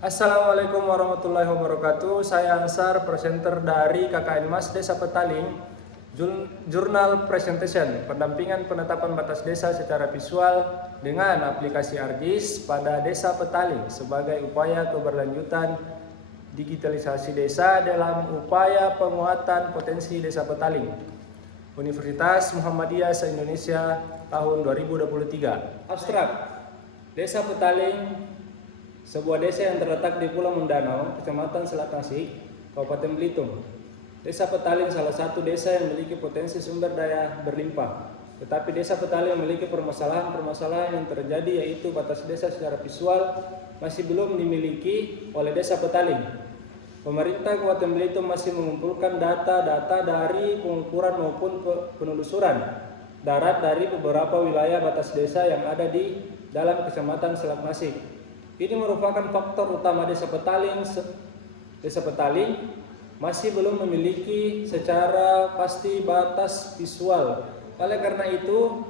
Assalamualaikum warahmatullahi wabarakatuh. Saya Ansar, presenter dari KKN Mas Desa Petaling, Jurnal Presentation, pendampingan penetapan batas desa secara visual dengan aplikasi ArcGIS pada Desa Petaling sebagai upaya keberlanjutan digitalisasi desa dalam upaya penguatan potensi Desa Petaling. Universitas Muhammadiyah se-Indonesia tahun 2023. Abstrak. Desa Petaling, sebuah desa yang terletak di Pulau Mendanau, Kecamatan Selat Tasik, Kabupaten Belitung. Desa Petaling salah satu desa yang memiliki potensi sumber daya berlimpah. Tetapi Desa Petaling memiliki permasalahan-permasalahan yang terjadi, yaitu batas desa secara visual masih belum dimiliki oleh Desa Petaling. Pemerintah Kabupaten Belitung masih mengumpulkan data-data dari pengukuran maupun penelusuran darat dari beberapa wilayah batas desa yang ada di dalam Kecamatan Selat Tasik. Ini merupakan faktor utama Desa Petaling. Desa Petaling masih belum memiliki secara pasti batas visual. Oleh karena itu,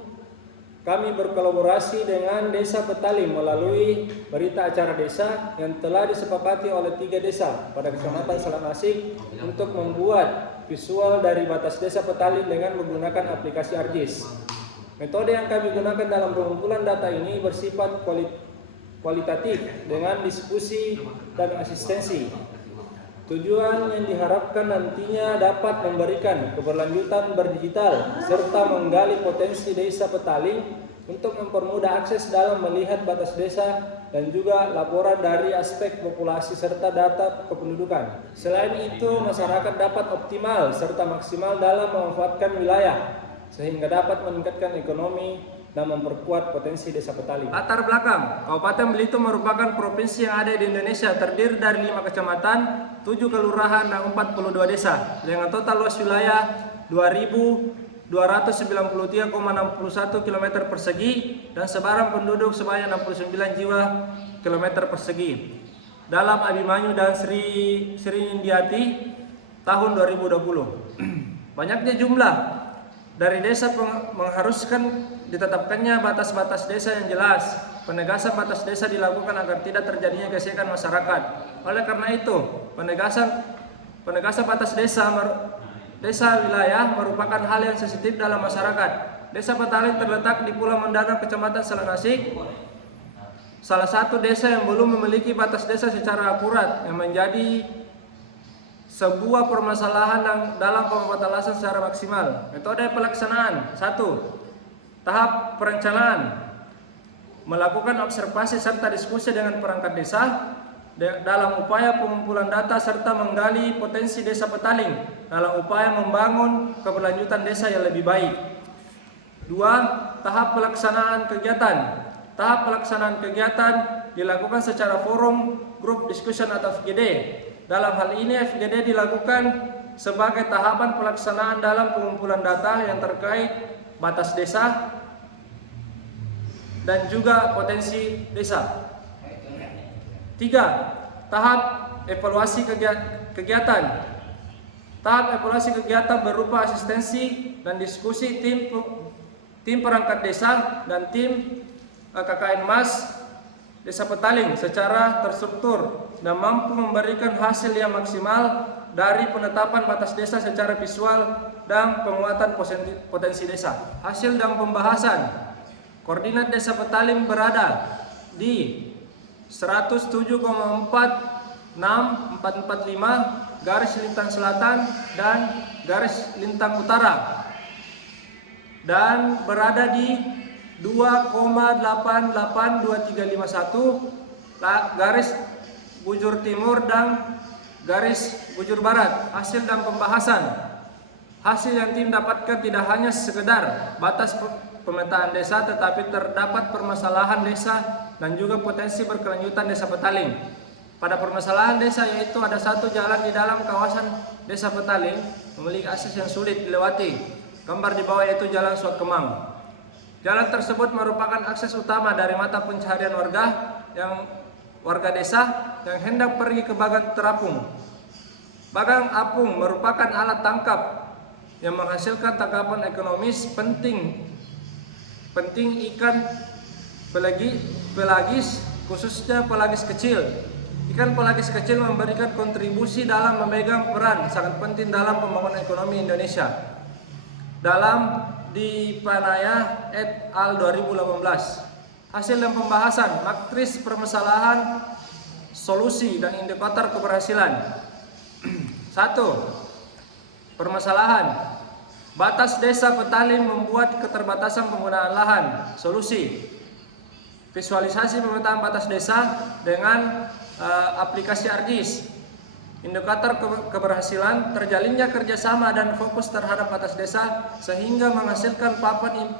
kami berkolaborasi dengan Desa Petaling melalui berita acara desa yang telah disepakati oleh 3 desa pada Kecamatan Selat Tasik untuk membuat visual dari batas Desa Petaling dengan menggunakan aplikasi ArcGIS. Metode yang kami gunakan dalam pengumpulan data ini bersifat kualitatif dengan diskusi dan asistensi. Tujuan yang diharapkan nantinya dapat memberikan keberlanjutan berdigital serta menggali potensi Desa Petaling untuk mempermudah akses dalam melihat batas desa dan juga laporan dari aspek populasi serta data kependudukan. Selain itu, masyarakat dapat optimal serta maksimal dalam memanfaatkan wilayah sehingga dapat meningkatkan ekonomi dan memperkuat potensi Desa Petaling. Latar belakang, Kabupaten Belitung merupakan provinsi yang ada di Indonesia, terdiri dari 5 kecamatan, 7 kelurahan, dan 42 desa dengan total luas wilayah 2.293,61 km persegi dan sebaran penduduk sebanyak 69 jiwa kilometer persegi. Dalam Abimanyu dan Sri Indiati tahun 2020. Banyaknya jumlah dari desa mengharuskan ditetapkannya batas-batas desa yang jelas. Penegasan batas desa dilakukan agar tidak terjadinya gesekan masyarakat. Oleh karena itu, penegasan batas desa wilayah merupakan hal yang sensitif dalam masyarakat. Desa Petaling terletak di Pulau Mendanau, Kecamatan Selat Tasik, salah satu desa yang belum memiliki batas desa secara akurat, yang menjadi sebuah permasalahan dalam pembatasan secara maksimal. Metode pelaksanaan: 1. Tahap perencanaan, melakukan observasi serta diskusi dengan perangkat desa dalam upaya pengumpulan data serta menggali potensi Desa Petaling dalam upaya membangun keberlanjutan desa yang lebih baik. 2. Tahap pelaksanaan kegiatan. Tahap pelaksanaan kegiatan dilakukan secara forum, group discussion atau FGD. Dalam hal ini FGD dilakukan sebagai tahapan pelaksanaan dalam pengumpulan data yang terkait batas desa dan juga potensi desa. 3. Tahap evaluasi kegiatan. Tahap evaluasi kegiatan berupa asistensi dan diskusi tim perangkat desa dan tim KKN Mas Desa Petaling secara terstruktur dan mampu memberikan hasil yang maksimal dari penetapan batas desa secara visual dan penguatan potensi desa. Hasil dan pembahasan. Koordinat Desa Petaling berada di 107,46445 garis lintang selatan dan garis lintang utara, dan berada di 2,882351 garis bujur timur dan garis bujur barat. Hasil dan pembahasan. Hasil yang tim dapatkan tidak hanya sekedar batas pemetaan desa, tetapi terdapat permasalahan desa dan juga potensi berkelanjutan Desa Petaling. Pada permasalahan desa, yaitu ada 1 jalan di dalam kawasan Desa Petaling memiliki akses yang sulit dilewati. Gambar di bawah yaitu Jalan Suat Kemang. Jalan tersebut merupakan akses utama dari mata pencaharian warga desa yang hendak pergi ke Bagang Terapung. Bagang apung merupakan alat tangkap yang menghasilkan tangkapan ekonomis penting ikan pelagis, khususnya pelagis kecil Ikan pelagis kecil memberikan kontribusi dalam memegang peran sangat penting dalam pembangunan ekonomi Indonesia. Dalam di Panaya et al. 2018, hasil dan pembahasan matriks permasalahan, solusi dan indikator keberhasilan. 1. Permasalahan. Batas desa Petaling membuat keterbatasan penggunaan lahan. Solusi. Visualisasi pemetaan batas desa dengan aplikasi ArcGIS. Indikator keberhasilan, terjalinnya kerjasama dan fokus terhadap batas desa sehingga menghasilkan papan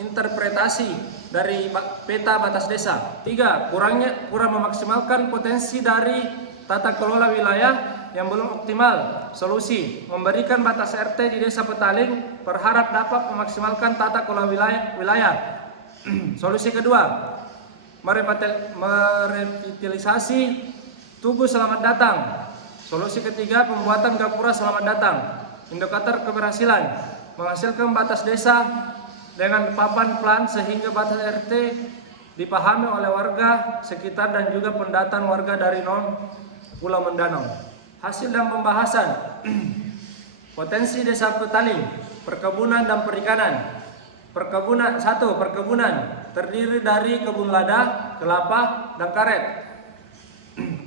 interpretasi dari peta batas desa. 3. Kurang memaksimalkan potensi dari tata kelola wilayah yang belum optimal. Solusi. Memberikan batas RT di desa Petaling berharap dapat memaksimalkan tata kelola wilayah. Solusi kedua. Merevitalisasi tugu selamat datang. Solusi ketiga, pembuatan gapura selamat datang. Indikator keberhasilan, menghasilkan batas desa dengan papan plan sehingga batas RT dipahami oleh warga sekitar dan juga pendatang warga dari non Pulau Mendanau. Hasil dan pembahasan. Potensi desa Petaling, perkebunan dan perikanan. 1. Perkebunan terdiri dari kebun lada, kelapa, dan karet.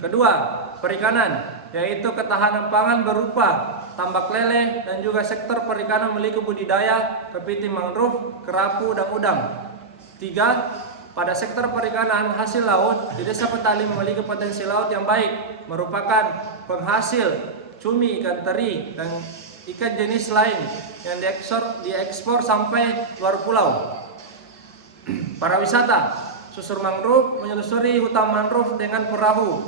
2. Perikanan, yaitu ketahanan pangan berupa tambak lele dan juga sektor perikanan memiliki budidaya kepiting mangrove, kerapu, dan udang. 3. Pada sektor perikanan hasil laut di desa Petaling memiliki potensi laut yang baik, merupakan penghasil cumi, ikan teri, dan ikan jenis lain yang diekspor sampai luar pulau. Pariwisata, susur mangrove, menyelusuri hutan mangrove dengan perahu.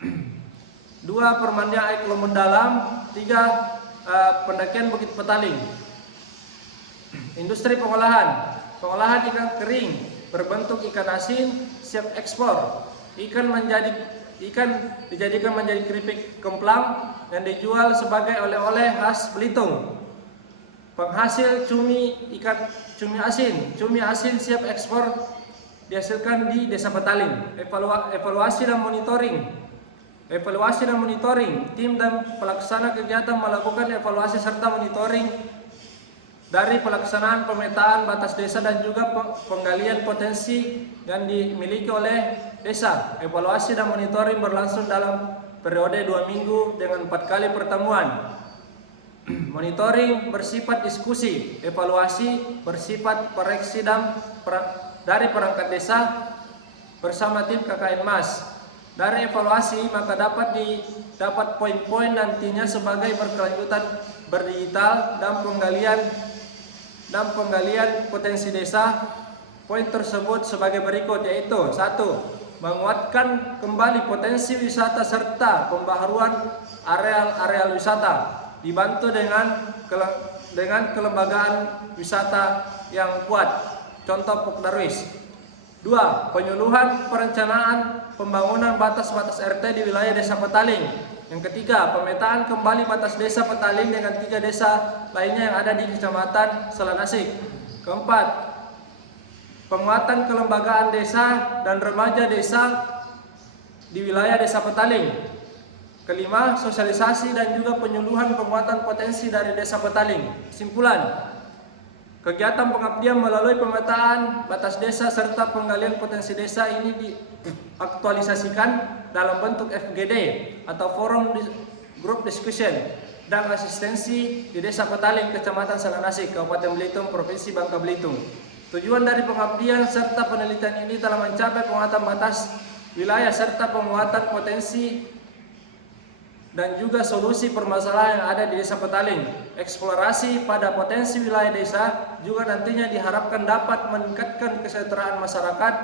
2. Permandian air Kolom Mendalam. 3. Pendakian Bukit Petaling. Industri pengolahan ikan kering berbentuk ikan asin siap ekspor. Ikan dijadikan menjadi keripik kemplang dan dijual sebagai oleh-oleh khas Belitung. Penghasil cumi asin siap ekspor dihasilkan di desa Petaling. Evaluasi dan monitoring. Tim dan pelaksana kegiatan melakukan evaluasi serta monitoring dari pelaksanaan pemetaan batas desa dan juga penggalian potensi yang dimiliki oleh desa. Evaluasi dan monitoring berlangsung dalam periode 2 minggu dengan 4 kali pertemuan. Monitoring bersifat diskusi, evaluasi bersifat koreksi dari perangkat desa bersama tim KKN MAS. Dari evaluasi maka dapat poin-poin nantinya sebagai berkelanjutan berdigital dan penggalian potensi desa. Poin tersebut sebagai berikut, yaitu 1. Menguatkan kembali potensi wisata serta pembaharuan areal wisata dibantu dengan kelembagaan wisata yang kuat, contoh Pok Darwis. 2. Penyuluhan perencanaan pembangunan batas-batas RT di wilayah desa Petaling. Yang ketiga, pemetaan kembali batas desa Petaling dengan 3 desa lainnya yang ada di Kecamatan Selanasik. 4. Penguatan kelembagaan desa dan remaja desa di wilayah desa Petaling. 5. Sosialisasi dan juga penyuluhan penguatan potensi dari desa Petaling. Kesimpulan, kegiatan pengabdian melalui pemetaan batas desa serta penggalian potensi desa ini diaktualisasikan dalam bentuk FGD atau Forum Group Discussion dan asistensi di desa Petaling, Kecamatan Selanasik, Kabupaten Belitung, Provinsi Bangka Belitung. Tujuan dari pengabdian serta penelitian ini telah mencapai penguatan batas wilayah serta penguatan potensi dan juga solusi permasalahan yang ada di desa Petaling. Eksplorasi pada potensi wilayah desa juga nantinya diharapkan dapat meningkatkan kesejahteraan masyarakat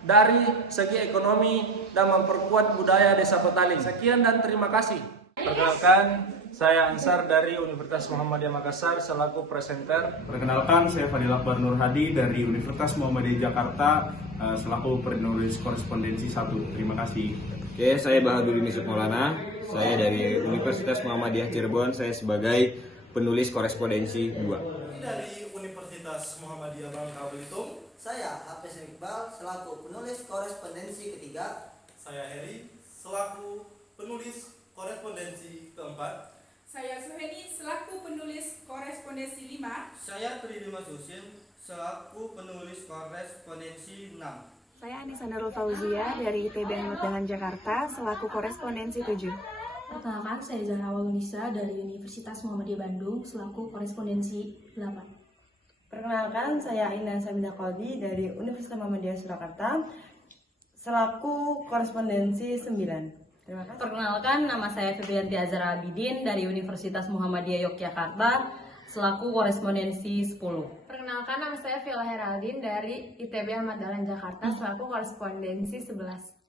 dari segi ekonomi dan memperkuat budaya desa Petaling. Sekian dan terima kasih. Perkenalkan, saya Ansar dari Universitas Muhammadiyah Makassar selaku presenter. Perkenalkan, saya Fadil Akbar Nur Hadi dari Universitas Muhammadiyah Jakarta selaku penulis korespondensi 1. Terima kasih. Oke, saya Bahadur Yusuf Maulana. Saya dari Universitas Muhammadiyah Cirebon, saya sebagai penulis korespondensi 2. Dari Universitas Muhammadiyah Bangka Belitung, saya Hafiz Iqbal selaku penulis korespondensi ketiga. saya Heri selaku penulis korespondensi keempat. Saya Suheni selaku penulis korespondensi 5. Saya Tri Dimas Husin selaku penulis korespondensi 6. Saya Anissa Nurul Fauzia dari ITB Ahmad Dahlan Jakarta selaku korespondensi 7. Perkenalkan, saya Zahra Walunisa dari Universitas Muhammadiyah Bandung selaku korespondensi 8. Perkenalkan, saya Ina Sabina Kolbi dari Universitas Muhammadiyah Surakarta selaku korespondensi 9. Terima kasih. Perkenalkan, nama saya Febrianti Azhar Abidin dari Universitas Muhammadiyah Yogyakarta selaku korespondensi 10. Perkenalkan, nama saya Vila Heraldin dari ITB Ahmad Dahlan Jakarta selaku korespondensi 11.